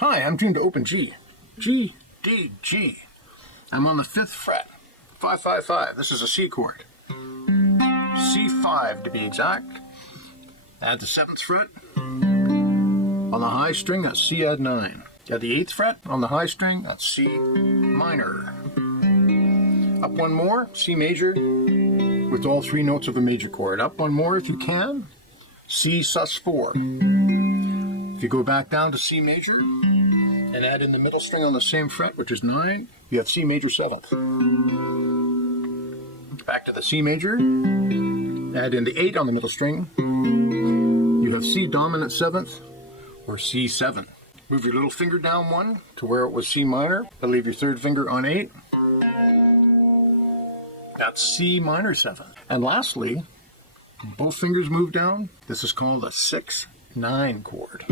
Hi, I'm tuned to open G. G, D, G. I'm on the 5th fret. 5, 5, 5. This is a C chord. C5 to be exact. Add the 7th fret. On the high string, that's C add 9. At the 8th fret, on the high string, that's C minor. Up one more, C major, with all 3 notes of a major chord. Up one more if you can, C sus4. If you go back down to C major, and add in the middle string on the same fret, which is 9, you have C major 7th. Back to the C major, add in the 8 on the middle string, you have C dominant 7th, or C7. Move your little finger down one to where it was C minor, but leave your 3rd finger on 8. That's C minor 7th. And lastly, both fingers move down. This is called a 6-9 chord.